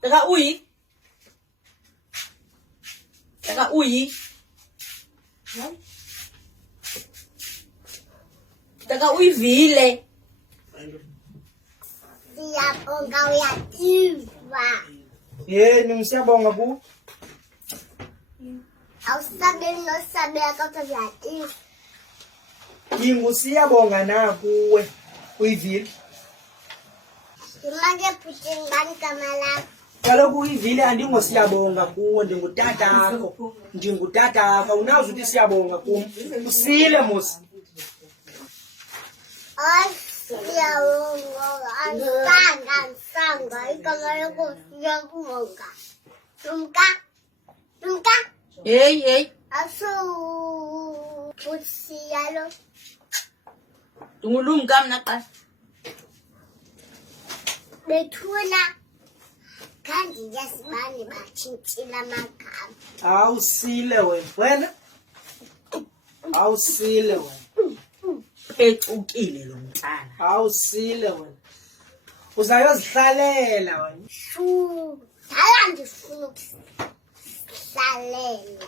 Taka uyi. Taka uyi. Taka uyivile. Siyabonga uyativa. Yeni ngisiyabonga ku. Awusabe nosabela kodwa uyativa. Ngingusiyabonga na kuwe. Uyivile. Imake putin ngani gama lakho. Kaloku uyivile andingosiyabonga kuwe ndingutatakho. Ndingutatakho unazi ukuthi siyabonga kum. Usile musi. Siyabonga ansanga igama lakho siyabonga. Tumka. Hey. Asu putsiyalo. Tungulumka mna qala. Bethuna kanti yasibani batshintshila amagama. Awusile wena. Awusile wena. Ecukile lo mntana. Awusile wena. Uzayozihlalela wena. Dala ndifuna ukuhlalela.